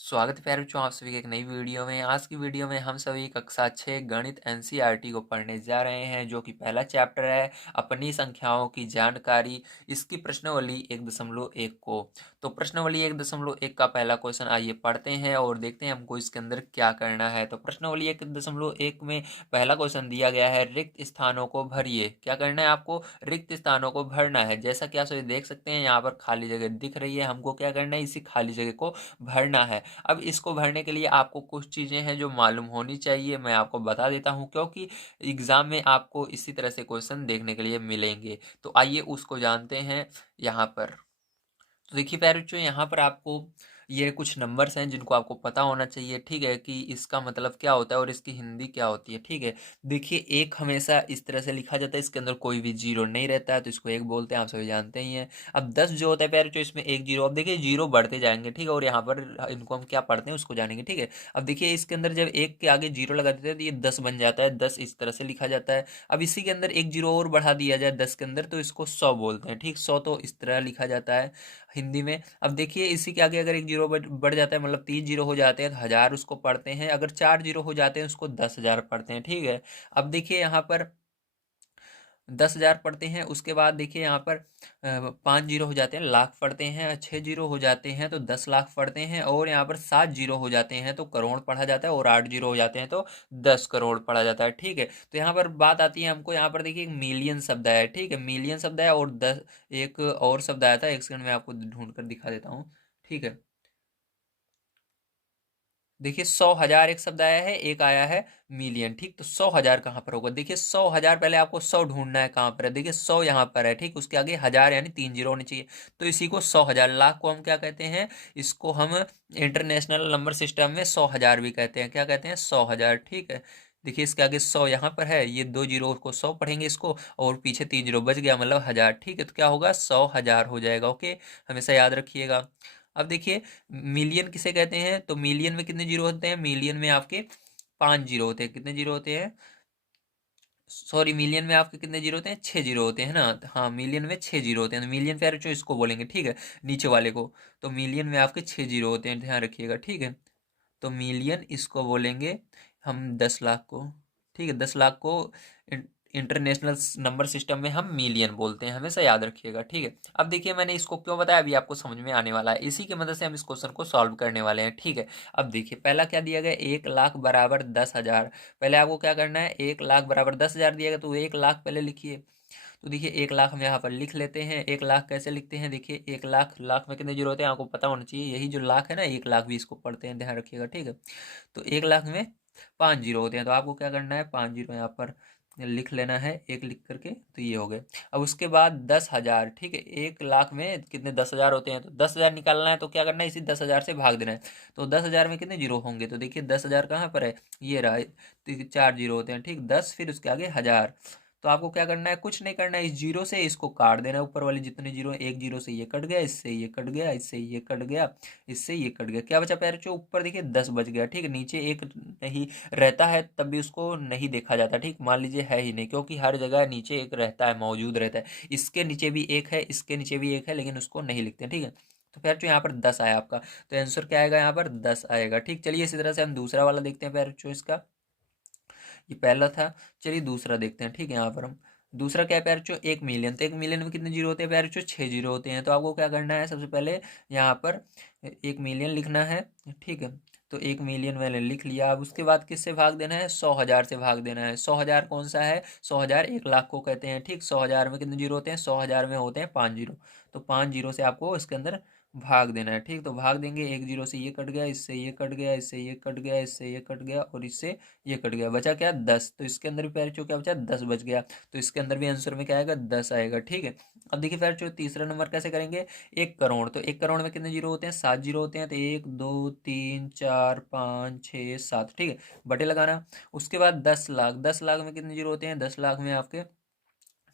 स्वागत है प्यारे बच्चों, आप सभी के एक नई वीडियो में। आज की वीडियो में हम सभी कक्षा 6 गणित एनसीईआरटी को पढ़ने जा रहे हैं, जो कि पहला चैप्टर है अपनी संख्याओं की जानकारी। इसकी प्रश्नावली 1.1 को। तो प्रश्नावली 1.1 का पहला क्वेश्चन आइए पढ़ते हैं और देखते हैं हमको इसके अंदर क्या करना है। तो प्रश्नावली 1.1 में पहला क्वेश्चन दिया गया है, रिक्त स्थानों को भरिए। क्या करना है आपको? रिक्त स्थानों को भरना है। जैसा कि आप सभी देख सकते हैं, यहाँ पर खाली जगह दिख रही है। हमको क्या करना है? इसी खाली जगह को भरना है। अब इसको भरने के लिए आपको कुछ चीज़ें हैं जो मालूम होनी चाहिए, मैं आपको बता देता हूँ, क्योंकि एग्ज़ाम में आपको इसी तरह से क्वेश्चन देखने के लिए मिलेंगे। तो आइए उसको जानते हैं यहाँ पर। तो देखिए प्यारे बच्चों, यहाँ पर आपको ये कुछ नंबर्स हैं जिनको आपको पता होना चाहिए, ठीक है, कि इसका मतलब क्या होता है और इसकी हिंदी क्या होती है, ठीक है। देखिए, एक हमेशा इस तरह से लिखा जाता है, इसके अंदर कोई भी जीरो नहीं रहता है, तो इसको एक बोलते हैं, आप सभी जानते ही हैं। अब 10 जो होता है प्यारे बच्चों, इसमें एक जीरो। अब देखिए जीरो बढ़ते जाएंगे, ठीक है, और यहाँ पर इनको हम क्या पढ़ते हैं उसको जानेंगे, ठीक है। अब देखिए इसके अंदर जब एक के आगे जीरो लगा देते हैं तो ये 10 बन जाता है, 10 इस तरह से लिखा जाता है। अब इसी के अंदर एक जीरो और बढ़ा दिया जाए 10 के अंदर, तो इसको 100 बोलते हैं, ठीक। 100 तो इस तरह लिखा जाता है हिंदी में। अब देखिए इसी के आगे अगर एक जीरो बढ़ जाता है, मतलब 3 जीरो हो जाते हैं, तो 1000 उसको पढ़ते हैं। अगर 4 जीरो हो जाते हैं उसको 10,000 पढ़ते हैं, ठीक है। अब देखिए यहाँ पर 10,000 पढ़ते हैं, उसके बाद देखिए यहाँ पर 5 जीरो हो जाते हैं, लाख पढ़ते हैं। 6 जीरो हो जाते हैं तो 10 लाख पढ़ते हैं, और यहाँ पर 7 जीरो हो जाते हैं तो करोड़ पढ़ा जाता है, और 8 जीरो हो जाते हैं तो 10 करोड़ पढ़ा जाता है, ठीक है। तो यहाँ पर बात आती है हमको, यहाँ पर देखिए एक मिलियन शब्द है, ठीक है, मिलियन शब्द है, और 10 एक और शब्द आया था, एक सेकंड में आपको ढूंढ कर दिखा देता हूँ, ठीक है। देखिए 100,000 एक शब्द आया है, एक आया है मिलियन, ठीक। तो 100,000 कहाँ पर होगा? देखिए 100,000, पहले आपको 100 ढूंढना है, कहाँ पर है? देखिए 100 यहाँ पर है, ठीक। उसके आगे हजार यानी 3 जीरो होनी चाहिए, तो इसी को 100,000। लाख को हम क्या कहते हैं? इसको हम इंटरनेशनल नंबर सिस्टम में 100,000 भी कहते हैं। क्या कहते हैं? 100,000, ठीक है। देखिए इसके आगे 100 यहाँ पर है, ये 2 जीरो को 100 पढ़ेंगे इसको, और पीछे 3 जीरो बच गया, मतलब 1000, ठीक है। तो क्या होगा? 100,000 हो जाएगा, ओके। हमेशा याद रखिएगा। अब देखिए मिलियन किसे कहते हैं? तो मिलियन में कितने जीरो होते हैं? मिलियन में आपके 5 जीरो होते हैं। कितने जीरो होते हैं? सॉरी, मिलियन में आपके कितने जीरो होते हैं? 6 जीरो होते हैं ना। हाँ, मिलियन में 6 जीरो होते हैं, तो मिलियन पे जो इसको बोलेंगे, ठीक है, नीचे वाले को। तो मिलियन में आपके 6 जीरो होते हैं, ध्यान रखिएगा, ठीक है। तो मिलियन इसको बोलेंगे हम 10 लाख को, ठीक है। 10 लाख को इंटरनेशनल नंबर सिस्टम में हम मिलियन बोलते हैं, हमेशा याद रखिएगा, ठीक है। अब देखिए मैंने इसको क्यों बताया, अभी आपको समझ में आने वाला है। इसी की मदद से हम इस क्वेश्चन को सॉल्व करने वाले हैं, ठीक है। अब देखिए पहला क्या दिया गया? 1 लाख बराबर 10,000। पहले आपको क्या करना है? 1 लाख बराबर 10,000 दिया गया, तो 1 लाख पहले लिखिए। तो देखिए 1 लाख हम यहाँ पर लिख लेते हैं। 1 लाख कैसे लिखते हैं? देखिए 1 लाख, लाख में कितने जीरो होते हैं आपको पता होना चाहिए। यही जो लाख है ना, 1 लाख भी इसको पढ़ते हैं, ध्यान रखिएगा, ठीक है। तो 1 लाख में 5 जीरो होते हैं, तो आपको क्या करना है? 5 जीरो यहाँ पर लिख लेना है, एक लिख करके, तो ये हो गए। अब उसके बाद 10,000, ठीक है। 1 लाख में कितने? 10,000 होते हैं, तो 10,000 निकालना है, तो क्या करना है? इसी 10,000 से भाग देना है। तो 10,000 में कितने जीरो होंगे? तो देखिए 10,000 कहाँ पर है? ये रहा, तो 4 जीरो होते हैं, ठीक। 10 फिर उसके आगे 1000। तो आपको क्या करना है? कुछ नहीं करना है, इस जीरो से इसको काट देना है, ऊपर वाले जितने जीरो, एक जीरो से ये कट गया, इससे ये कट गया, इससे ये कट गया, इससे ये कट गया। क्या बचा पैर? जो ऊपर देखिए 10 बच गया, ठीक है। नीचे एक नहीं रहता है तब भी उसको नहीं देखा जाता, ठीक। मान लीजिए है ही नहीं, क्योंकि हर जगह नीचे एक रहता है, मौजूद रहता है। इसके नीचे भी एक है, इसके नीचे भी एक है, लेकिन उसको नहीं लिखते, ठीक है। तो पैर जो यहाँ पर 10 आया आपका, तो आंसर क्या आएगा? यहाँ पर 10 आएगा, ठीक। चलिए इसी तरह से हम दूसरा वाला देखते हैं पैर जो इसका। ये पहला था, चलिए दूसरा देखते हैं, ठीक है। यहाँ पर हम दूसरा क्या है प्यारे बच्चों? 1 मिलियन। तो 1 मिलियन में कितने जीरो होते हैं प्यारे बच्चों? 6 जीरो होते हैं। तो आपको क्या करना है? सबसे पहले यहाँ पर 1 मिलियन लिखना है, ठीक है। तो 1 मिलियन मैंने लिख लिया। अब उसके बाद किससे भाग देना है? 100,000 से भाग देना है। 100,000 कौन सा है? 100,000 1 लाख को कहते हैं, ठीक। 100,000 में कितने जीरो होते हैं? 100,000 में होते हैं 5 जीरो। तो 5 जीरो से आपको इसके अंदर भाग देना है, ठीक। तो भाग देंगे, एक जीरो से ये कट गया, इससे ये कट गया, इससे ये कट गया, इससे ये कट गया, और इससे ये कट गया, बचा क्या? 10। तो इसके अंदर भी पैर क्या बचा? 10 बच गया। तो इसके अंदर भी आंसर में क्या आएगा? 10 आएगा, ठीक है। अब देखिए पैर तीसरा नंबर कैसे करेंगे? 1 करोड़। तो 1 करोड़ में कितने जीरो होते हैं? 7 जीरो होते हैं। तो 1 2 3 4 5 6 7, ठीक है, बटे लगाना। उसके बाद 10 लाख। 10 लाख में कितने जीरो होते हैं? 10 लाख में आपके,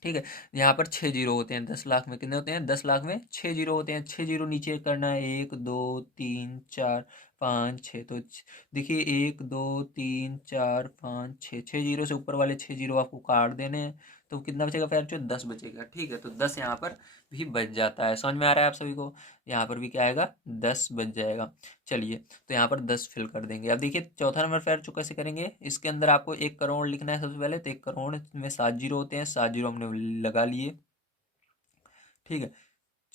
ठीक है, यहाँ पर 6 जीरो होते हैं। 10 लाख में कितने होते हैं? 10 लाख में 6 जीरो होते हैं। 6 जीरो नीचे करना है, 1 2 3 4 5 6, तो देखिए 1 2 3 4 5 6, 6 जीरो से ऊपर वाले 6 जीरो आपको काट देने हैं, तो कितना बचेगा फिर जो 10 बचेगा। ठीक है, तो 10 यहाँ पर भी बच जाता है। समझ में आ रहा है आप सभी को? यहाँ पर भी क्या आएगा, 10 बच जाएगा। चलिए, तो यहाँ पर 10 फिल कर देंगे। अब देखिए चौथा नंबर फिर जो कैसे करेंगे, इसके अंदर आपको 1 करोड़ लिखना है सबसे पहले। तो 1 करोड़ में 7 जीरो होते हैं, 7 जीरो हमने लगा लिए। ठीक है,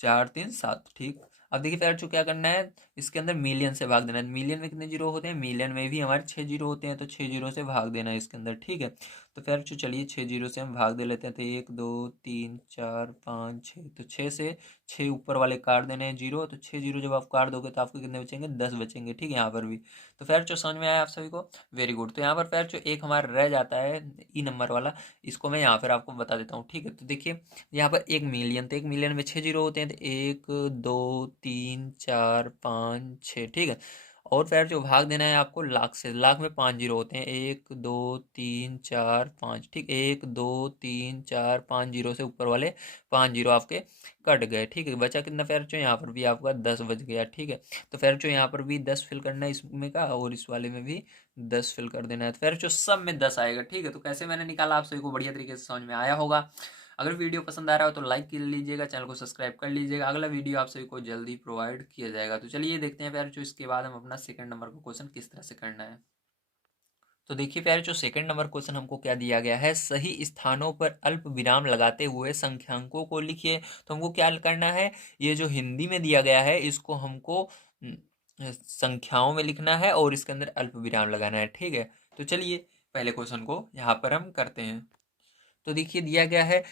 4 3 7। ठीक, अब देखिए फिर जो क्या करना है, इसके अंदर मिलियन से भाग देना है। मिलियन में कितने जीरो होते हैं, मिलियन में भी हमारे 6 जीरो होते हैं, तो 6 जीरो से भाग देना है इसके अंदर। ठीक है, तो फिर जो चलिए 6 जीरो से हम भाग दे लेते हैं। तो 1 2 3 4 5 6, तो 6 से 6 ऊपर वाले काट देने हैं जीरो। तो 6 जीरो जब आप काट दोगे तो आपको कितने बचेंगे, 10 बचेंगे। ठीक है, यहाँ पर भी। तो फिर जो समझ में आया आप सभी को, वेरी गुड। तो यहाँ पर फिर जो एक हमारा रह जाता है ई नंबर वाला, इसको मैं यहाँ पर आपको बता देता हूँ। ठीक है, तो देखिए यहाँ पर 1 मिलियन, तो 1 मिलियन में 6 जीरो होते हैं। तो 1 2 3 4 5 6। ठीक है, और फिर जो भाग देना है आपको लाख से। लाख में 5 जीरो होते हैं, 1 2 3 4 5। ठीक, 1 2 3 4 5 जीरो से ऊपर वाले 5 जीरो आपके कट गए। ठीक है, बचा कितना फिर जो यहाँ पर भी आपका 10 बच गया। ठीक है, तो फिर जो यहाँ पर भी 10 फिल करना है इसमें का, और इस वाले में भी 10 फिल कर देना है। तो फिर जो सब में 10 आएगा। ठीक है, तो कैसे मैंने निकाला आप सभी को बढ़िया तरीके से समझ में आया होगा। अगर वीडियो पसंद आ रहा हो तो लाइक कर लीजिएगा, चैनल को सब्सक्राइब कर लीजिएगा। अगला वीडियो आप सभी को जल्दी प्रोवाइड किया जाएगा। तो चलिए देखते हैं प्यारे जो इसके बाद हम अपना सेकंड नंबर का क्वेश्चन किस तरह से करना है। तो देखिए प्यारे जो सेकंड नंबर क्वेश्चन हमको क्या दिया गया है, सही स्थानों पर अल्प विराम लगाते हुए संख्यांकों को लिखिए। तो हमको क्या करना है, ये जो हिंदी में दिया गया है इसको हमको संख्याओं में लिखना है और इसके अंदर अल्प विराम लगाना है। ठीक है, तो चलिए पहले क्वेश्चन को यहाँ पर हम करते हैं। तो देखिए दिया गया है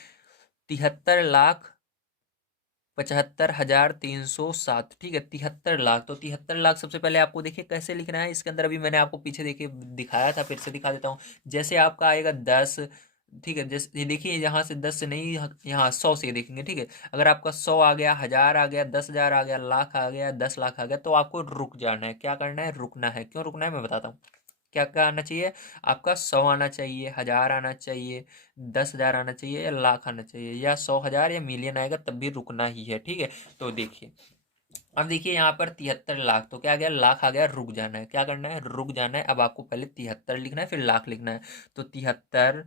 73,75,307। ठीक है, 73 लाख। तो 73 लाख सबसे पहले आपको देखिए कैसे लिखना है। इसके अंदर अभी मैंने आपको पीछे देखिए दिखाया था, फिर से दिखा देता हूँ। जैसे आपका आएगा 10। ठीक है, जैसे ये देखिए यहाँ से 10 से नहीं, यहाँ 100 से देखेंगे। ठीक है, अगर आपका 100 आ गया, 1000 आ गया, 10,000 आ गया, लाख आ गया, 10 लाख आ गया, तो आपको रुक जाना है। क्या करना है, रुकना है। क्यों रुकना है मैं बताता हूँ। क्या क्या आना चाहिए आपका, 100 आना चाहिए, 1000 आना चाहिए, 10,000 आना चाहिए, या लाख आना चाहिए, या 100,000 या मिलियन आएगा तब भी रुकना ही है। ठीक है, तो देखिए अब देखिए यहाँ पर 73 लाख, तो क्या आ गया, लाख आ गया, रुक जाना है। क्या करना है, रुक जाना है। अब आपको पहले 73 लिखना है, फिर लाख लिखना है। तो 73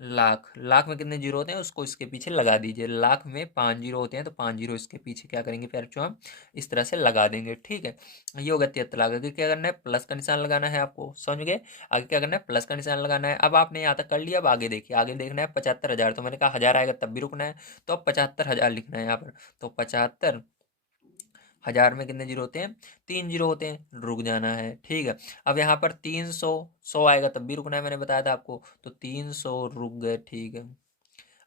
लाख, लाख में कितने जीरो होते हैं उसको इसके पीछे लगा दीजिए। लाख में 5 जीरो होते हैं, तो 5 जीरो इसके पीछे क्या करेंगे फिर जो हम इस तरह से लगा देंगे। ठीक है, ये होगा 73 लाख। आगे क्या करना है, प्लस का निशान लगाना है आपको। समझ गए, आगे क्या करना है, प्लस का निशान लगाना है। अब आपने यहाँ तक कर लिया, अब आगे देखिए, आगे देखना है 75,000। तो मैंने कहा 1000 आएगा तब भी रुकना है, तो अब 75,000 लिखना है यहाँ पर। तो 75,000 में कितने जीरो होते हैं, 3 जीरो होते हैं, रुक जाना है। ठीक है, अब यहाँ पर 300, 100 आएगा तब भी रुकना है, मैंने बताया था आपको। तो 300 रुक गए। ठीक है,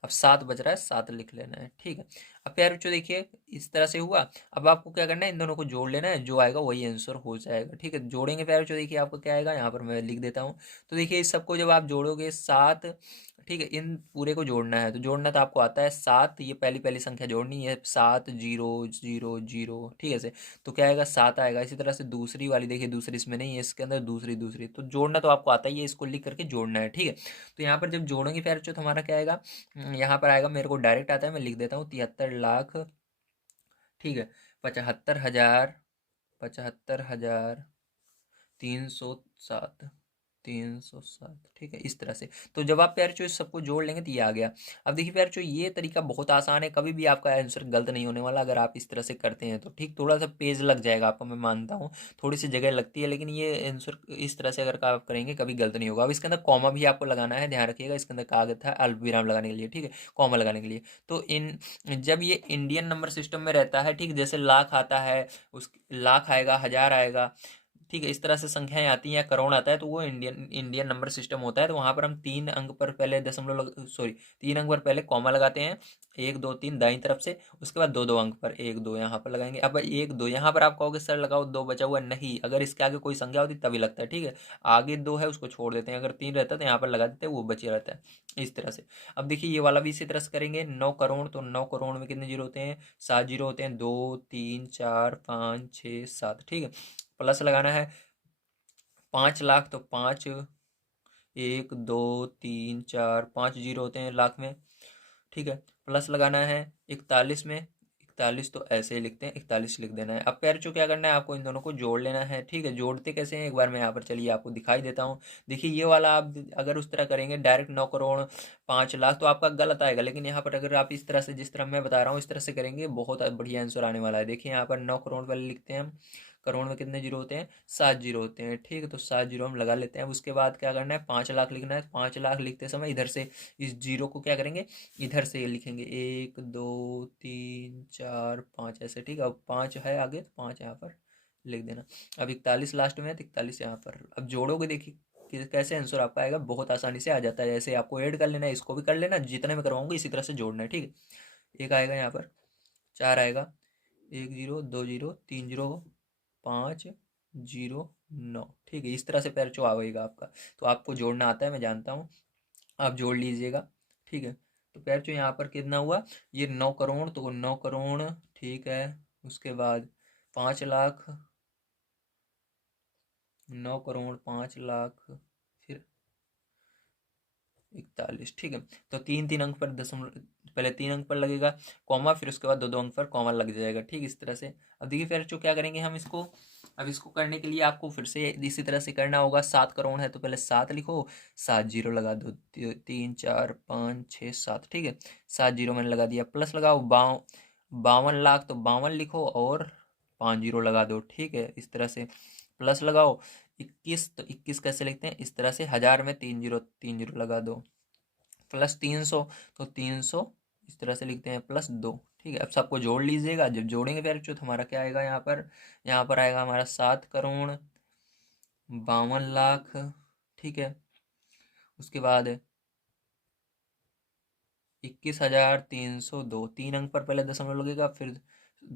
अब 7 बच रहा है, 7 लिख लेना है। ठीक है, अब प्यारे बच्चों देखिए इस तरह से हुआ। अब आपको क्या करना है, इन दोनों को जोड़ लेना है, जो आएगा वही आंसर हो जाएगा। ठीक है, जोड़ेंगे प्यारे बच्चों, देखिए आपको क्या आएगा, यहाँ पर मैं लिख देता हूँ। तो देखिए इस सबको जब आप जोड़ोगे 7, ठीक है, इन पूरे को जोड़ना है। तो जोड़ना तो आपको आता है 7, ये पहली पहली संख्या जोड़नी है, 7 0 0 0। ठीक है से, तो क्या आएगा, 7 आएगा। इसी तरह से दूसरी वाली देखिए, दूसरी इसमें नहीं है, इसके अंदर दूसरी दूसरी, तो जोड़ना तो आपको आता ही है, इसको लिख करके जोड़ना है। ठीक है, तो यहाँ पर जब जोड़ोगे प्यारे बच्चों तो हमारा क्या आएगा, यहाँ पर आएगा, मेरे को डायरेक्ट आता है, मैं लिख देता हूँ 73 लाख। ठीक है, 75,000, 75,307, 307। ठीक है, इस तरह से। तो जब आप प्यारे इस सबको जोड़ लेंगे तो ये आ गया। अब देखिए प्यारे ये तरीका बहुत आसान है, कभी भी आपका आंसर गलत नहीं होने वाला अगर आप इस तरह से करते हैं तो। ठीक, थोड़ा सा पेज लग जाएगा आपको, मैं मानता हूँ थोड़ी सी जगह लगती है, लेकिन ये आंसर इस तरह से अगर आप करेंगे कभी गलत नहीं होगा। अब इसके अंदर कॉमा भी आपको लगाना है, ध्यान रखिएगा, इसके अंदर कहा गया था अल्प विराम लगाने के लिए। ठीक है, कॉमा लगाने के लिए। तो जब ये इंडियन नंबर सिस्टम में रहता है, ठीक, जैसे लाख आता है, उस लाख आएगा, 1000 आएगा, ठीक है, इस तरह से संख्याएं आती हैं, या करोड़ आता है, तो वो इंडियन इंडियन नंबर सिस्टम होता है। तो वहां पर हम 3 अंक पर पहले दशमलव, सॉरी, 3 अंक पर पहले कॉमा लगाते हैं, 1 2 3 दाईं तरफ से, उसके बाद 2 2 अंक पर 1 2 यहाँ पर लगाएंगे। अब 1 2 यहाँ पर आप कहोगे सर लगाओ 2 बचा हुआ, नहीं, अगर इसके आगे कोई संख्या होती तभी लगता है। ठीक है, आगे 2 है उसको छोड़ देते हैं, अगर 3 रहता है तो यहाँ पर लगा देते हैं, वो बचे रहता है इस तरह से। अब देखिए ये वाला भी इसी तरह से करेंगे। 9 करोड़, तो 9 करोड़ में कितने जीरो होते हैं, 7 जीरो होते हैं, 2 3 4 5 6 7। ठीक है, प्लस लगाना है। 5 लाख, तो 5, 1 2 3 4 5 जीरो होते हैं लाख में। ठीक है, प्लस लगाना है 41 में, 41 तो ऐसे ही लिखते हैं, 41 लिख देना है। अब पैरचो क्या करना है, आपको इन दोनों को जोड़ लेना है, ठीक है। जोड़ते कैसे हैं एक बार मैं यहाँ पर चलिए आपको दिखाई देता हूँ। देखिए ये वाला आप अगर उस तरह करेंगे डायरेक्ट 9 करोड़ 5 लाख तो आपका गलत आएगा, लेकिन यहाँ पर अगर आप इस तरह से, जिस तरह मैं बता रहा हूँ इस तरह से करेंगे, बहुत बढ़िया आंसर आने वाला है। देखिए यहाँ पर 9 करोड़ वाले लिखते हैं हम, करोड़ में कितने जीरो होते हैं, 7 जीरो होते हैं, ठीक है। तो 7 जीरो हम लगा लेते हैं। उसके बाद क्या करना है, 5 लाख लिखना है। 5 लाख लिखते समय इधर से इस जीरो को क्या करेंगे, इधर से लिखेंगे 1 2 3 4 5 ऐसे, ठीक है। अब 5 है आगे तो 5 यहाँ पर लिख देना। अब 41 लास्ट में है तो 41 यहाँ पर। अब जोड़ोगे देखिए कैसे आंसर आपका आएगा, बहुत आसानी से आ जाता है। जैसे आपको ऐड कर लेना है, इसको भी कर लेना, जितने में करवाऊंगा इसी तरह से जोड़ना है, ठीक है। एक आएगा यहाँ पर, 4 आएगा, 1 0 2 0 3 0 5 0 9, ठीक है। इस तरह से पैरचो आएगा आपका। तो आपको जोड़ना आता है मैं जानता हूँ, आप जोड़ लीजिएगा, ठीक है। तो पैरचो यहाँ पर कितना हुआ, ये 9 करोड़, तो 9 करोड़, ठीक है। उसके बाद 5 लाख, 9 करोड़ 5 लाख, फिर 41, ठीक है। तो 3 3 अंक पर दशमलव, पहले 3 अंक पर लगेगा कॉमा, फिर उसके बाद 2 2 अंक पर कॉमा लग जाएगा, ठीक इस तरह से। अब देखिए फिर जो क्या करेंगे हम इसको, अब इसको करने के लिए आपको फिर से इसी तरह से करना होगा। 7 करोड़ है तो पहले 7 लिखो, 7 जीरो लगा दो, 3 4 5 6 7, ठीक है। 7 जीरो मैंने लगा दिया, प्लस लगाओ 52 लाख, तो 52 लिखो और 5 जीरो लगा दो, ठीक है। इस तरह से प्लस लगाओ 21, तो 21 कैसे लिखते हैं, इस तरह से, 1000 में 3 जीरो लगा दो, प्लस 300, तो 300 इस तरह से लिखते हैं, प्लस 2, ठीक है। अब सबको जोड़ लीजिएगा, जब जोड़ेंगे फिर जो हमारा क्या आएगा यहाँ पर आएगा हमारा 7 करोड़ 52 लाख, ठीक है। उसके बाद 21,302, 3 अंक पर पहले दशमलव लगेगा, फिर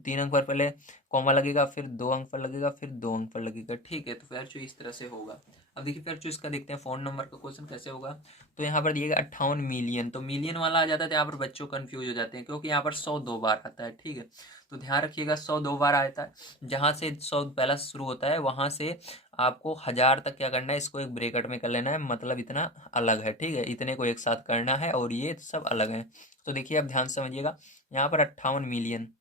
3 अंक पर पहले कॉमा लगेगा, फिर 2 अंक पर लगेगा, फिर 2 अंक पर लगेगा, ठीक है। तो फिर जो इस तरह से होगा। अब देखिए फिर जो इसका देखते हैं फोन नंबर का क्वेश्चन कैसे होगा। तो यहाँ पर दिएगा 58 मिलियन, तो मिलियन वाला आ जाता है तो यहाँ पर बच्चों कंफ्यूज हो जाते हैं, क्योंकि यहाँ पर 100 2 बार आता है, ठीक है। तो ध्यान रखिएगा 100 2 बार आता है, जहाँ से 100 पहला शुरू होता है वहां से आपको 1000 तक क्या करना है, इसको एक ब्रेकेट में कर लेना है, मतलब इतना अलग है, ठीक है। इतने को एक साथ करना है और ये सब अलग है। तो देखिए अब ध्यान से समझिएगा, यहाँ पर 58 मिलियन,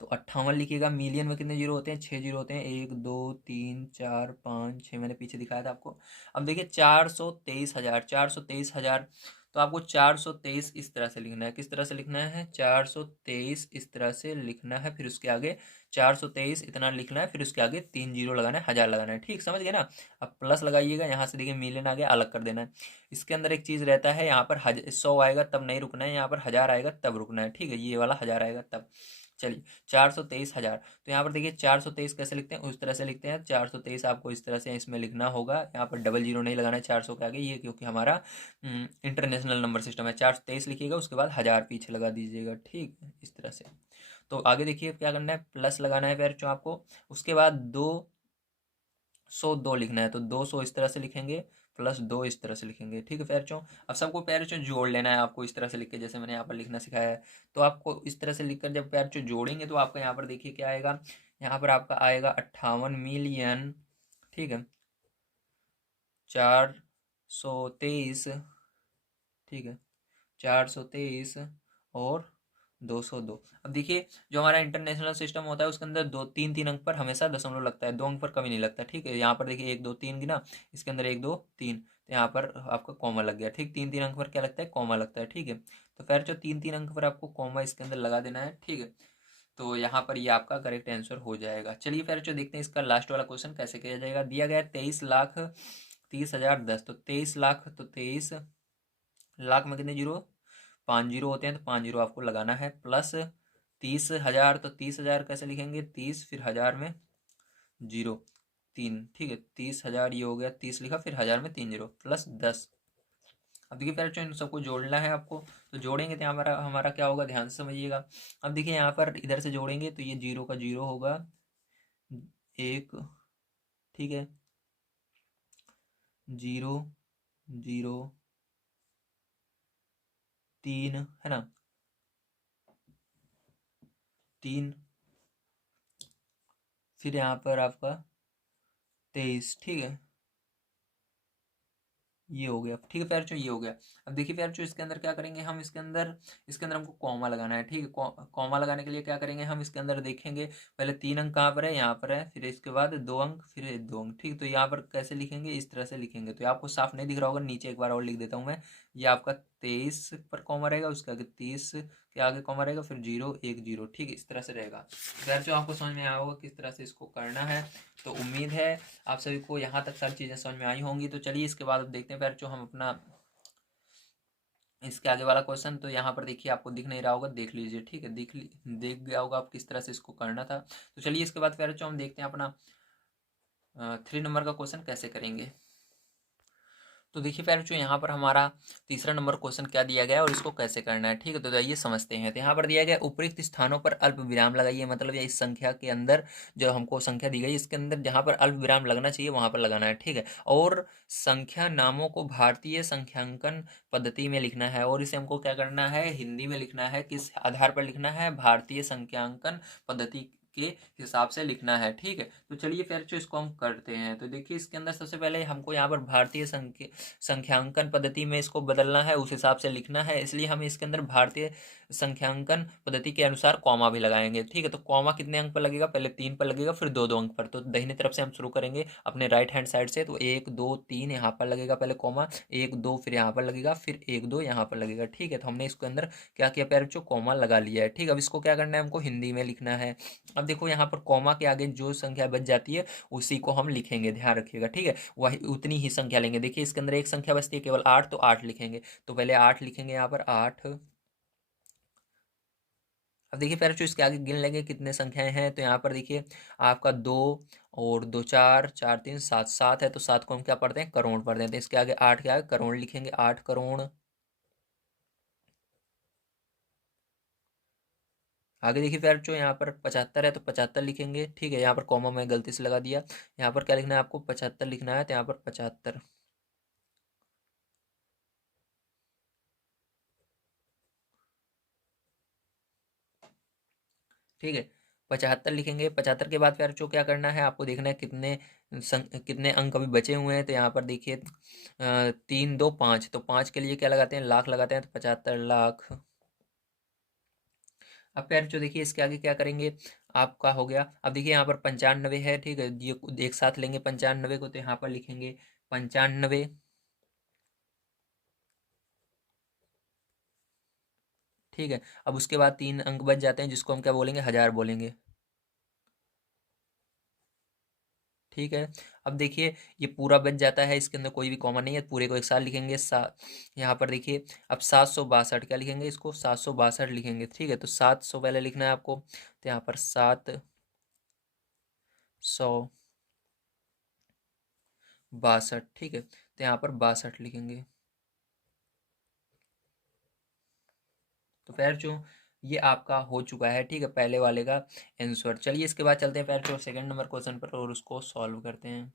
तो 58 लिखिएगा। मिलियन में कितने जीरो होते हैं, 6 जीरो होते हैं, 1 2 3 4 5 6, मैंने पीछे दिखाया था आपको। अब देखिए 423,000, 423,000, तो आपको 423 इस तरह से लिखना है। किस तरह से लिखना है, 423 इस तरह से लिखना है, फिर उसके आगे 423 इतना लिखना है, फिर उसके आगे 3 जीरो लगाना है, 1000 लगाना है, ठीक समझ गए ना। अब प्लस लगाइएगा, यहाँ से देखिए मिलियन आ गया, अलग कर देना है। इसके अंदर एक चीज़ रहता है, यहाँ पर 100 आएगा तब नहीं रुकना है, यहाँ पर 1000 आएगा तब रुकना है, ठीक है। ये वाला 1000 आएगा तब। चलिए 423,000, तो यहाँ पर देखिए 423 कैसे लिखते हैं, उस तरह से लिखते हैं। 423 आपको इस तरह से इसमें लिखना होगा, यहाँ पर डबल जीरो नहीं लगाना है 400 के आगे, ये क्योंकि हमारा इंटरनेशनल नंबर सिस्टम है। 423 लिखिएगा, उसके बाद 1000 पीछे लगा दीजिएगा, ठीक है इस तरह से। तो आगे देखिए क्या करना है, प्लस लगाना है फिर जो आपको, उसके बाद 202 लिखना है, तो 200 इस तरह से लिखेंगे, +2 इस तरह से लिखेंगे, ठीक है पैरचों। अब सबको पैरचों जोड़ लेना है आपको इस तरह से लिख के, जैसे मैंने यहाँ पर लिखना सिखाया है। तो आपको इस तरह से लिखकर जब पैरचों जोड़ेंगे तो आपका यहाँ पर देखिए क्या आएगा, यहाँ पर आपका आएगा 58 मिलियन, ठीक है, 423, ठीक है, 423 और 202। अब देखिए जो हमारा इंटरनेशनल सिस्टम होता है उसके अंदर दो तीन तीन अंक पर हमेशा दशमलव लगता है, 2 अंक पर कभी नहीं लगता, ठीक है। यहाँ पर देखिए 1 2 3 गिना, इसके अंदर 1 2 3, तो यहाँ पर आपका कॉमा लग गया, ठीक। 3 3 अंक पर क्या लगता है, कॉमा लगता है, ठीक है। तो फिर जो 3 3 अंक पर आपको कॉमा इसके अंदर लगा देना है, ठीक है। तो यहाँ पर ये आपका करेक्ट आंसर हो जाएगा। चलिए फिर जो देखते हैं इसका लास्ट वाला क्वेश्चन कैसे किया जाएगा। दिया गया है 23,30,010, तो 23 लाख, तो 23 लाख में कितने जीरो, 5 जीरो होते हैं, तो 5 जीरो आपको लगाना है, प्लस 30,000, तो 30,000 कैसे लिखेंगे, 30 फिर 1000 में जीरो 3, ठीक है। 30,000 ये हो गया, 30 लिखा, फिर 1000 में 3 जीरो, +10। अब देखिए फिर इन सबको जोड़ना है आपको, तो जोड़ेंगे तो हमारा हमारा क्या होगा, ध्यान से समझिएगा। अब देखिए यहाँ पर इधर से जोड़ेंगे तो ये जीरो का जीरो होगा, एक, ठीक है, 0 0 3 है ना, 3, फिर यहाँ पर आपका 23, ठीक है, ये हो गया, ठीक है प्यार बच्चों, ये हो गया। अब देखिए प्यार बच्चों, इसके अंदर क्या करेंगे हम, इसके अंदर हमको कॉमा लगाना है, ठीक है। कॉमा लगाने के लिए क्या करेंगे हम, इसके अंदर देखेंगे पहले 3 अंक कहाँ पर है, यहाँ पर है, फिर इसके बाद 2 अंक, फिर 2 अंक, ठीक। तो यहाँ पर कैसे लिखेंगे, इस तरह से लिखेंगे। तो आपको साफ नहीं दिख रहा होगा, नीचे एक बार और लिख देता हूँ मैं। ये आपका 23 पर कॉमा रहेगा, उसके आगे 30 के आगे कॉमा रहेगा, फिर 0 1 0, ठीक है, इस तरह से रहेगा। प्यार बच्चों आपको समझ में आया होगा किस तरह से इसको करना है। तो उम्मीद है आप सभी को यहाँ तक सारी चीज़ें समझ में आई होंगी। तो चलिए इसके बाद अब देखते हैं प्यार बच्चों हम अपना इसके आगे वाला क्वेश्चन। तो यहाँ पर देखिए आपको दिख नहीं रहा होगा, देख लीजिए, ठीक है, देख गया होगा आप किस तरह से इसको करना था। तो चलिए इसके बाद प्यारे बच्चों हम देखते हैं अपना 3 नंबर का क्वेश्चन कैसे करेंगे। तो देखिए प्यारे बच्चों, यहाँ पर हमारा तीसरा नंबर क्वेश्चन क्या दिया गया है और इसको कैसे करना है, ठीक है। तो आइए समझते हैं। तो यहाँ पर दिया गया उपयुक्त स्थानों पर अल्प विराम लगाइए, मतलब ये इस संख्या के अंदर जो हमको संख्या दी गई इसके अंदर जहाँ पर अल्प विराम लगना चाहिए वहाँ पर लगाना है, ठीक है। और संख्या नामों को भारतीय संख्यांकन पद्धति में लिखना है, और इसे हमको क्या करना है, हिंदी में लिखना है। किस आधार पर लिखना है, भारतीय संख्यांकन पद्धति के हिसाब से लिखना है, ठीक है। तो चलिए फिर जो इसको हम करते हैं। तो देखिए इसके अंदर सबसे पहले हमको यहाँ पर भारतीय संख्यांकन पद्धति में इसको बदलना है, उस हिसाब से लिखना है। इसलिए हम इसके अंदर भारतीय संख्यांकन पद्धति के अनुसार कॉमा भी लगाएंगे, ठीक है। तो कॉमा कितने अंक पर लगेगा, पहले 3 पर लगेगा, फिर 2 2 अंक पर। तो दाहिने तरफ से हम शुरू करेंगे अपने राइट हैंड साइड से। तो 1 2 3 यहाँ पर लगेगा पहले कॉमा, 1 2 फिर यहाँ पर लगेगा, फिर 1 2 यहाँ पर लगेगा, ठीक है। तो हमने इसके अंदर क्या किया प्यारे बच्चों, कॉमा लगा लिया है, ठीक। अब इसको क्या करना है, हमको हिंदी में लिखना है। अब देखो यहाँ पर कॉमा के आगे जो संख्या बच जाती है उसी को हम लिखेंगे, ध्यान रखिएगा, ठीक है। वही उतनी ही संख्या लेंगे। देखिए इसके अंदर एक संख्या बचती है केवल 8, तो 8 लिखेंगे। तो पहले 8 लिखेंगे यहाँ पर, 8। अब देखिए प्यारे बच्चों, इसके आगे गिन लेंगे कितने संख्याएं हैं। तो यहाँ पर देखिए आपका 2 और 2 4 4 3 7 7 है। तो 7 को हम क्या पढ़ते हैं, करोड़ पढ़ते हैं। तो इसके आगे 8 के आगे करोड़ लिखेंगे, 8 करोड़। आगे देखिए प्यारे बच्चों, यहाँ पर 75 है तो 75 लिखेंगे, ठीक है। यहाँ पर कॉमा मैं गलती से लगा दिया, यहाँ पर क्या लिखना है आपको, 75 लिखना है। तो यहाँ पर 75, ठीक है, 75 लिखेंगे। 75 के बाद फिर जो क्या करना है आपको देखना है कितने अंक अभी बचे हुए हैं। तो यहाँ पर देखिए 3 2 5, तो 5 के लिए क्या लगाते हैं, लाख लगाते हैं। तो 75 लाख। अब फिर जो देखिए इसके आगे क्या करेंगे, आपका हो गया। अब देखिए यहाँ पर 95 है, ठीक है, ये एक साथ लेंगे 95 को। तो यहाँ पर लिखेंगे 95, ठीक है। अब उसके बाद 3 अंक बच जाते हैं जिसको हम क्या बोलेंगे, हजार बोलेंगे, ठीक है। अब देखिए ये पूरा बच जाता है, इसके अंदर कोई भी कॉमन नहीं है, पूरे को एक साथ लिखेंगे। यहाँ पर देखिए अब 762 क्या लिखेंगे, इसको 762 लिखेंगे, ठीक है। तो 700 पहले लिखना है आपको। तो यहाँ पर 762, ठीक है। तो यहाँ पर 62 लिखेंगे। तो फिर जो ये आपका हो चुका है, ठीक है, पहले वाले का आंसर। चलिए इसके बाद चलते हैं फिर जो सेकंड नंबर क्वेश्चन पर और उसको सॉल्व करते हैं।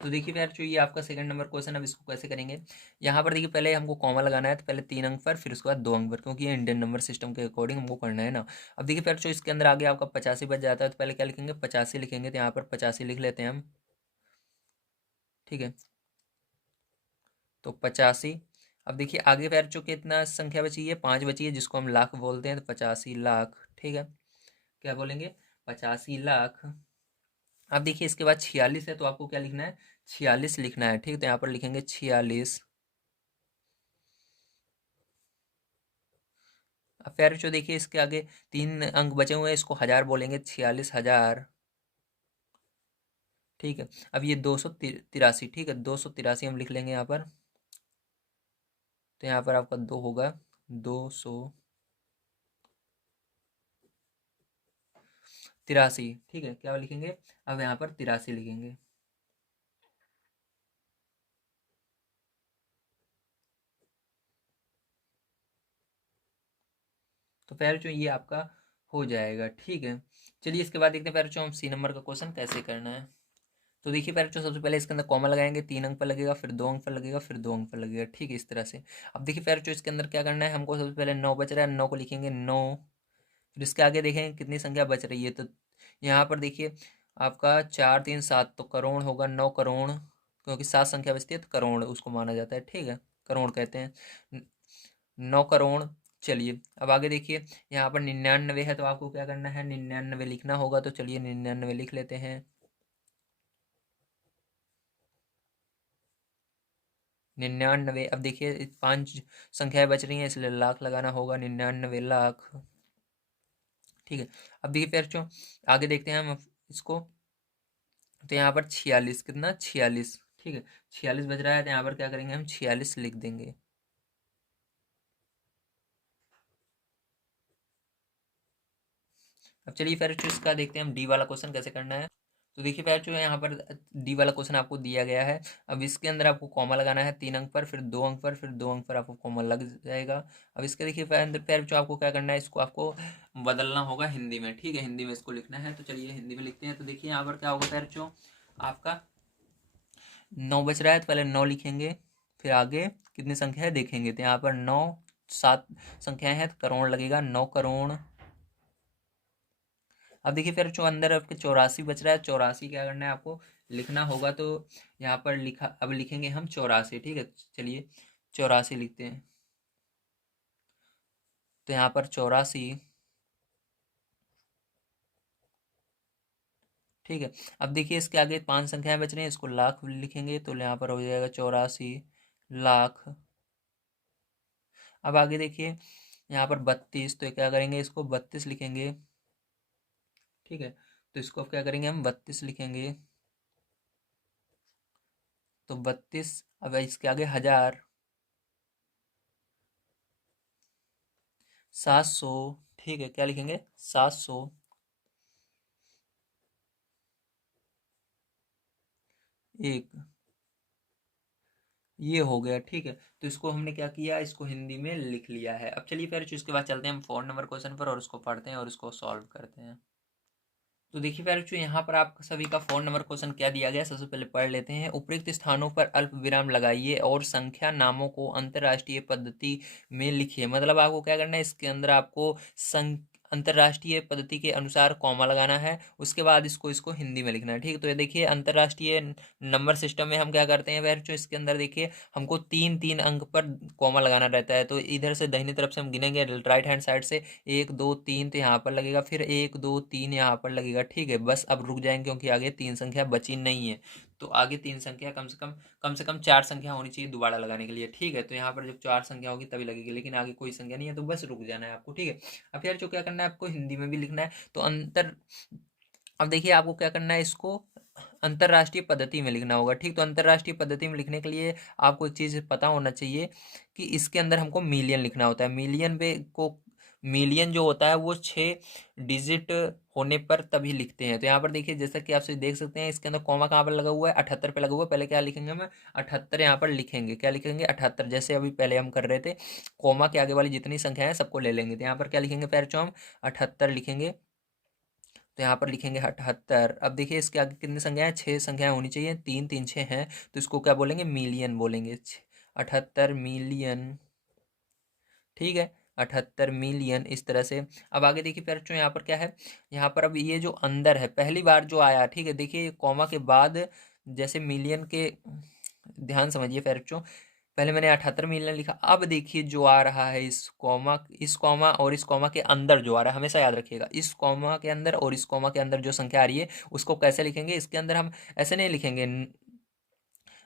तो देखिए यार जो ये आपका सेकंड नंबर क्वेश्चन, अब इसको कैसे करेंगे। यहाँ पर देखिए पहले हमको कॉमा लगाना है। तो पहले 3 अंक पर, फिर उसके बाद 2 अंक पर, क्योंकि ये इंडियन नंबर सिस्टम के अकॉर्डिंग हमको करना है ना। अब देखिए फिर जो इसके अंदर आगे आपका 85 बच जाता है। तो पहले क्या लिखेंगे, 85 लिखेंगे। तो यहाँ पर 85 लिख लेते हैं हम, ठीक है। तो 85। अब देखिए आगे फिर जो कितना संख्या बची है, 5 बची है, जिसको हम लाख बोलते हैं। तो 85 लाख, ठीक है, क्या बोलेंगे, 85 लाख। अब देखिए इसके बाद 46 है, तो आपको क्या लिखना है, 46 लिखना है, ठीक है। तो यहाँ पर लिखेंगे 46। अब फिर जो देखिए इसके आगे 3 अंक बचे हुए हैं, इसको हजार बोलेंगे, 46 हजार, ठीक है। अब ये 283, ठीक है, 283 हम लिख लेंगे यहाँ पर। तो यहाँ पर आपका 2 होगा, 283, ठीक है, क्या लिखेंगे, अब यहाँ पर 83 लिखेंगे। तो फिर जो ये आपका हो जाएगा, ठीक है। चलिए इसके बाद देखते हैं फिर जो हम सी नंबर का क्वेश्चन कैसे करना है। तो देखिए पहले जो सबसे पहले इसके अंदर कॉमा लगाएंगे, 3 अंक पर लगेगा, फिर 2 अंक पर लगेगा, फिर 2 अंक पर लगेगा, ठीक है, इस तरह से। अब देखिए फिर जो इसके अंदर क्या करना है हमको, सबसे पहले 9 बच रहा है, 9 को लिखेंगे 9। फिर इसके आगे देखेंगे कितनी संख्या बच रही है। तो यहाँ पर देखिए आपका 4 3 7, तो करोड़ होगा, 9 करोड़, क्योंकि 7 संख्या बचती है तो करोड़ उसको माना जाता है, ठीक है, करोड़ कहते हैं, 9 करोड़। चलिए अब आगे देखिए, यहाँ पर 99 है तो आपको क्या करना है, 99 लिखना होगा, तो चलिए 99 लिख लेते हैं। 99, अब देखिए 5 संख्याएं बच रही हैं इसलिए लाख लगाना होगा, 99 लाख, ठीक है। अब देखिए फिर जो आगे देखते हैं हम इसको, तो यहाँ पर 46, कितना 46, ठीक है, 46 बज रहा है तो यहाँ पर क्या करेंगे हम 46 लिख देंगे। अब चलिए फिर जो इसका देखते हैं हम डी वाला क्वेश्चन कैसे करना है। तो देखिए फिर जो है यहाँ पर डी वाला क्वेश्चन आपको दिया गया है। अब इसके अंदर आपको कॉमा लगाना है 3 अंक पर, फिर 2 अंक पर, फिर 2 अंक पर आपको कॉमा लग जाएगा। अब इसके देखिए फिर अंदर फिर जो आपको क्या करना है, इसको आपको बदलना होगा हिंदी में, ठीक है, हिंदी में इसको लिखना है। तो चलिए हिंदी में लिखते हैं। तो देखिए यहाँ पर क्या होगा फिर जो आपका 9 बच रहा है तो पहले 9 लिखेंगे, फिर आगे कितनी संख्या है देखेंगे, तो यहाँ पर 9 7 संख्याएं हैं तो करोड़ लगेगा, 9 करोड़। अब देखिए फिर जो अंदर आपके 84 बच रहा है, 84 क्या करना है आपको लिखना होगा। तो यहाँ पर लिखा, अब लिखेंगे हम 84, ठीक है, चलिए 84 लिखते हैं। तो यहाँ पर 84, ठीक है। अब देखिए इसके आगे 5 संख्याएं बच रही हैं, इसको लाख लिखेंगे, तो यहाँ पर हो जाएगा 84 लाख। अब आगे देखिए यहाँ पर 32, तो क्या करेंगे, इसको 32 लिखेंगे, ठीक है। तो इसको अब क्या करेंगे, हम 32 लिखेंगे, तो 32। अब इसके आगे 1000, 700, ठीक है, क्या लिखेंगे 700, एक, ये हो गया, ठीक है। तो इसको हमने क्या किया, इसको हिंदी में लिख लिया है। अब चलिए फिर इसके बाद चलते हैं हम 4 नंबर क्वेश्चन पर और उसको पढ़ते हैं और उसको सॉल्व करते हैं। तो देखिए फिर जो यहाँ पर आप सभी का 4 नंबर क्वेश्चन क्या दिया गया, सबसे पहले पढ़ लेते हैं। उपयुक्त स्थानों पर अल्प विराम लगाइए और संख्या नामों को अंतर्राष्ट्रीय पद्धति में लिखिए। मतलब आपको क्या करना है, इसके अंदर आपको अंतर्राष्ट्रीय पद्धति के अनुसार कॉमा लगाना है, उसके बाद इसको इसको हिंदी में लिखना है, ठीक है। तो ये देखिए अंतर्राष्ट्रीय नंबर सिस्टम में हम क्या करते हैं वह जो इसके अंदर देखिए हमको 3 3 अंक पर कॉमा लगाना रहता है। तो इधर से दाहिनी तरफ से हम गिनेंगे राइट हैंड साइड से, 1 2 3 तो यहाँ पर लगेगा, फिर 1 2 3 यहाँ पर लगेगा, ठीक है। बस अब रुक जाएंगे क्योंकि आगे 3 संख्या बची नहीं है। तो आगे 3 संख्या कम से कम 4 संख्या होनी चाहिए दोबारा लगाने के लिए, ठीक है। तो यहाँ पर जब 4 संख्या होगी तभी लगेगी, लेकिन आगे कोई संख्या नहीं है तो बस रुक जाना है आपको, ठीक है। अब यार जो क्या करना है आपको हिंदी में भी लिखना है। तो अब देखिए आपको क्या करना है, इसको अंतर्राष्ट्रीय पद्धति में लिखना होगा, ठीक। तो अंतर्राष्ट्रीय पद्धति में लिखने के लिए आपको एक चीज़ पता होना चाहिए कि इसके अंदर हमको मिलियन लिखना होता है। मिलियन जो होता है वो 6 डिजिट होने पर तभी लिखते हैं। तो यहाँ पर देखिए जैसा कि आप सभी देख सकते हैं, इसके अंदर कॉमा कहाँ पर लगा हुआ है, 78 पे लगा हुआ है। पहले क्या लिखेंगे हम, 78 यहाँ पर लिखेंगे, क्या लिखेंगे 78, जैसे अभी पहले हम कर रहे थे। कॉमा के आगे वाली जितनी संख्या है सबको ले लेंगे। तो यहाँ पर क्या लिखेंगे, फिर जो हम 78 लिखेंगे, तो यहाँ पर लिखेंगे 78। अब देखिए इसके आगे कितनी संख्याएं, 6 संख्याएं होनी चाहिए, 3 3 6 हैं, तो इसको क्या बोलेंगे, मिलियन बोलेंगे, 78 मिलियन, ठीक है, 78 मिलियन, इस तरह से। अब आगे देखिए फिर जो यहाँ पर क्या है, यहाँ पर अब ये जो अंदर है पहली बार जो आया, ठीक है, देखिए कॉमा के बाद जैसे मिलियन के, ध्यान समझिए फिर जो पहले मैंने 78 मिलियन लिखा, अब देखिए जो आ रहा है इस कॉमा और इस कॉमा के अंदर जो आ रहा है, हमेशा याद रखिएगा, इस कॉमा के अंदर और इस कॉमा के अंदर जो संख्या आ रही है उसको कैसे लिखेंगे। इसके अंदर हम ऐसे नहीं लिखेंगे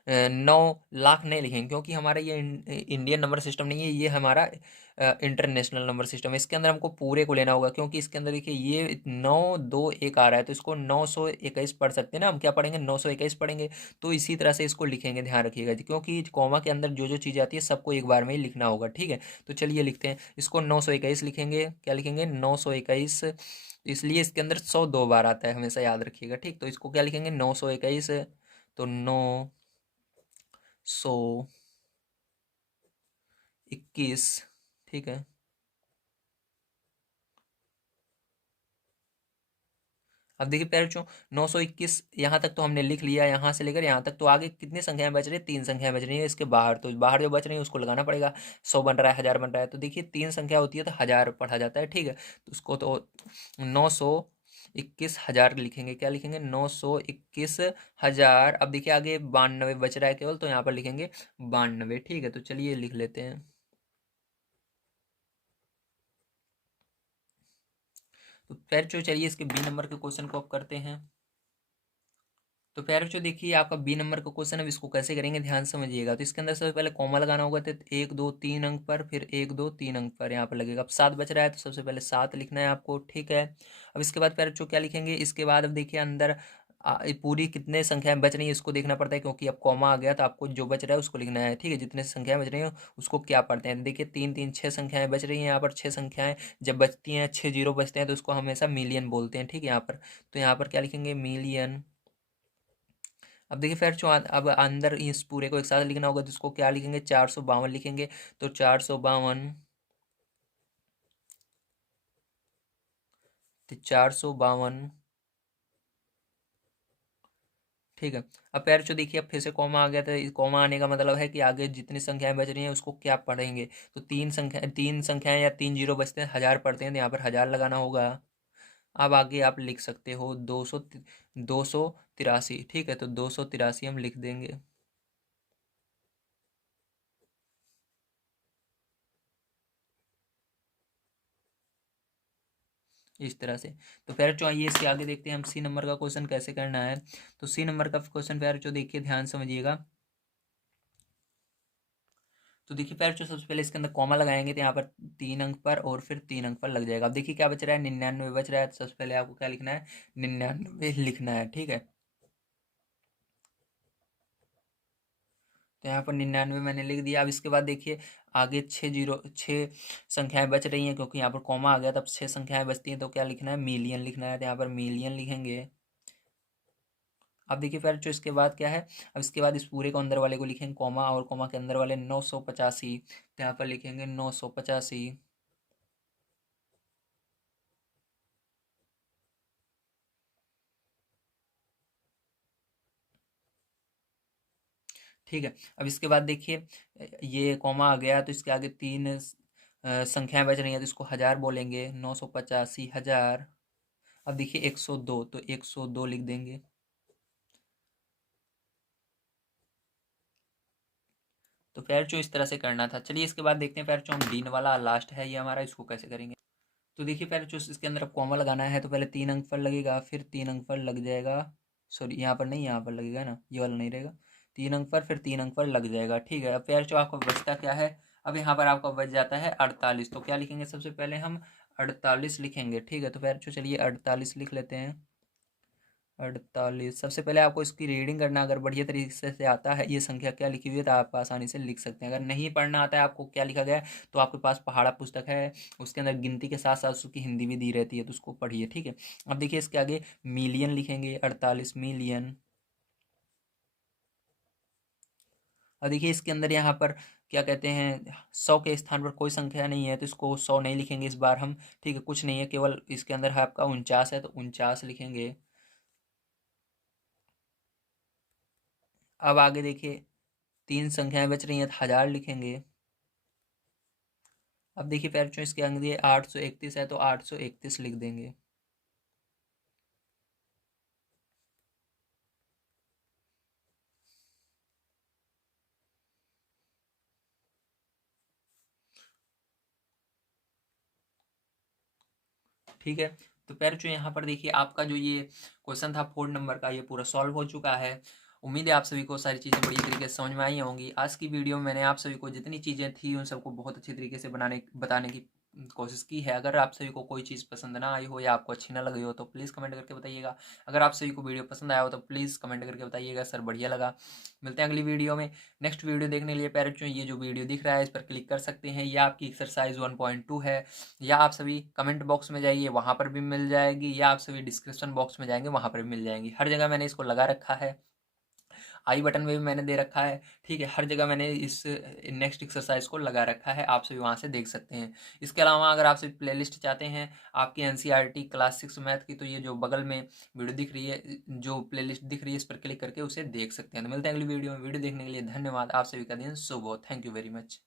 9 लाख नहीं लिखेंगे, क्योंकि हमारा ये इंडियन नंबर सिस्टम नहीं है, ये हमारा इंटरनेशनल नंबर सिस्टम है। इसके अंदर हमको पूरे को लेना होगा, क्योंकि इसके अंदर देखिए ये 9 2 1 आ रहा है, तो इसको 921 पढ़ सकते हैं ना, हम क्या पढ़ेंगे 921 पढ़ेंगे। तो इसी तरह से इसको लिखेंगे, ध्यान रखिएगा जी, क्योंकि कॉमा के अंदर जो जो चीज़ आती है सबको एक बार में ही लिखना होगा, ठीक है। तो चलिए लिखते हैं, इसको 921 लिखेंगे, क्या लिखेंगे 921, इसलिए इसके अंदर 100 2 बार आता है, हमेशा याद रखिएगा, ठीक। तो इसको क्या लिखेंगे 921, तो 921, ठीक है। अब देखिए पैरचों 921 यहाँ तक तो हमने लिख लिया, यहाँ से लेकर यहाँ तक। तो आगे कितनी संख्याएं बच रही है, 3 संख्याएं बच रही है इसके बाहर, तो बाहर जो बच रही है उसको लगाना पड़ेगा। 100 बन रहा है, 1000 बन रहा है, तो देखिए 3 संख्या होती है तो 1000 पढ़ा जाता है, ठीक है। तो उसको तो 900 921,000 लिखेंगे। क्या लिखेंगे? 921,000। अब देखिए आगे 92 बच रहा है केवल, तो यहाँ पर लिखेंगे 92। ठीक है, तो चलिए लिख लेते हैं। तो फिर जो चलिए इसके बी नंबर के क्वेश्चन को अब करते हैं। तो फिर जो देखिए आपका बी नंबर का क्वेश्चन, अब इसको कैसे करेंगे ध्यान समझिएगा। तो इसके अंदर सबसे पहले कॉमा लगाना होगा, तो 1 2 3 अंक पर, फिर 1 2 3 अंक पर यहाँ पर लगेगा। अब 7 बच रहा है, तो सबसे पहले 7 लिखना है आपको। ठीक है, अब इसके बाद फिर जो क्या लिखेंगे, इसके बाद अब देखिए अंदर ये पूरी कितने संख्याएं बच रही है इसको देखना पड़ता है, क्योंकि अब कॉमा आ गया तो आपको जो बच रहा है उसको लिखना है। ठीक है, जितने संख्याएं बच रही हैं उसको क्या पढ़ते हैं। देखिए 3 3 6 संख्याएं बच रही हैं यहाँ पर। 6 संख्याएं जब बचती हैं, 6 जीरो बचते हैं, तो उसको हमेशा मिलियन बोलते हैं। ठीक है, यहाँ पर तो यहाँ पर क्या लिखेंगे, मिलियन। अब देखिए फिर जो अब अंदर इस पूरे को एक साथ लिखना होगा, तो इसको क्या लिखेंगे, 452 लिखेंगे। तो 452, तो 452। ठीक है, अब फिर जो देखिए अब फिर से कॉमा आ गया था। कॉमा आने का मतलब है कि आगे जितनी संख्याएं बच रही हैं उसको क्या पढ़ेंगे। तो तीन संख्याएं या 3 जीरो बचते हैं, 1000 पढ़ते हैं, तो यहाँ पर 1000 लगाना होगा। अब आगे आप लिख सकते हो 283। ठीक है, तो 283 हम लिख देंगे इस तरह से। तो फिर जो आइए इसके आगे देखते हैं हम सी नंबर का क्वेश्चन कैसे करना है। तो सी नंबर का क्वेश्चन फिर जो देखिए ध्यान समझिएगा। तो देखिए फिर जो सबसे पहले इसके अंदर कॉमा लगाएंगे, तो यहाँ पर 3 अंक पर और फिर 3 अंक पर लग जाएगा। अब देखिए क्या बच रहा है, 99 बच रहा है। तो सबसे पहले आपको क्या लिखना है, 99 लिखना है। ठीक है, तो यहाँ पर 99 मैंने लिख दिया। अब इसके बाद देखिए आगे 6 संख्याएं बच रही हैं, क्योंकि यहाँ पर कॉमा आ गया, तब 6 संख्याएं बचती हैं, तो क्या लिखना है, मिलियन लिखना है। तो यहाँ पर मिलियन लिखेंगे। अब देखिए फिर जो इसके बाद क्या है, अब इसके बाद इस पूरे को अंदर वाले को लिखेंगे कॉमा, और कॉमा के अंदर वाले 985, तो यहाँ पर लिखेंगे 985। ठीक है, अब इसके बाद देखिए ये कॉमा आ गया, तो इसके आगे 3 संख्याएं बच रही हैं, तो इसको 1000 बोलेंगे। 985,000। अब देखिए 102, तो 102 लिख देंगे। तो फिर जो इस तरह से करना था। चलिए इसके बाद देखते हैं फिर जो हम डीन वाला लास्ट है ये हमारा, इसको कैसे करेंगे। तो देखिए पहले जो इसके अंदर अब कॉमा लगाना है, तो पहले 3 अंक पर लगेगा, फिर 3 अंक पर लग जाएगा। सॉरी, यहाँ पर नहीं, यहाँ पर लगेगा ना, ये वाला नहीं रहेगा। 3 अंक पर, फिर 3 अंक पर लग जाएगा। ठीक है, अब फिर जो आपका बचता क्या है, अब यहाँ पर आपका बच जाता है 48। तो क्या लिखेंगे, सबसे पहले हम 48 लिखेंगे। ठीक है, तो फिर जो चलिए 48 लिख लेते हैं। 48 सबसे पहले आपको इसकी रीडिंग करना अगर बढ़िया तरीके से आता है, ये संख्या क्या लिखी हुई है, तो आप आसानी से लिख सकते हैं। अगर नहीं पढ़ना आता है आपको क्या लिखा गया है, तो आपके पास पहाड़ा पुस्तक है, उसके अंदर गिनती के साथ साथ उसकी हिंदी भी दी रहती है, तो उसको पढ़िए। ठीक है, अब देखिए इसके आगे मिलियन लिखेंगे, 48 मिलियन। और देखिए इसके अंदर यहाँ पर क्या कहते हैं, 100 के स्थान पर कोई संख्या नहीं है, तो इसको 100 नहीं लिखेंगे इस बार हम। ठीक है, कुछ नहीं है, केवल इसके अंदर है आपका 49 है, तो 49 लिखेंगे। अब आगे देखिए 3 संख्याएं बच रही हैं, तो 1000 लिखेंगे। अब देखिए फिर जो इसके अंक दिए 831 है, तो 831 लिख देंगे। ठीक है, तो फिर जो यहाँ पर देखिए आपका जो ये क्वेश्चन था 4 नंबर का, ये पूरा सॉल्व हो चुका है। उम्मीद है आप सभी को सारी चीज़ें बड़ी तरीके से समझ में आई होंगी। आज की वीडियो में मैंने आप सभी को जितनी चीज़ें थी उन सबको बहुत अच्छी तरीके से बताने की कोशिश की है। अगर आप सभी को कोई चीज़ पसंद ना आई हो या आपको अच्छी ना लगी हो, तो प्लीज़ कमेंट करके बताइएगा। अगर आप सभी को वीडियो पसंद आया हो, तो प्लीज़ कमेंट करके बताइएगा सर बढ़िया लगा। मिलते हैं अगली वीडियो में। नेक्स्ट वीडियो देखने के लिए पेरेंट्स ये जो वीडियो दिख रहा है इस पर क्लिक कर सकते हैं। ये आपकी एक्सरसाइज 1.2 है, या आप सभी कमेंट बॉक्स में जाइए, वहाँ पर भी मिल जाएगी, या आप सभी डिस्क्रिप्शन बॉक्स में जाएंगे, वहाँ पर भी मिल जाएंगी। हर जगह मैंने इसको लगा रखा है, आई बटन में भी मैंने दे रखा है। ठीक है, हर जगह मैंने इस नेक्स्ट एक्सरसाइज को लगा रखा है, आप सभी वहाँ से देख सकते हैं। इसके अलावा अगर आप सभी प्लेलिस्ट चाहते हैं आपकी एनसीईआरटी क्लास 6 मैथ की, तो ये जो बगल में वीडियो दिख रही है, जो प्लेलिस्ट दिख रही है, इस पर क्लिक करके उसे देख सकते हैं। तो मिलते हैं अगली वीडियो में। वीडियो देखने के लिए धन्यवाद। आप सभी का दिन शुभ हो। Thank you very much.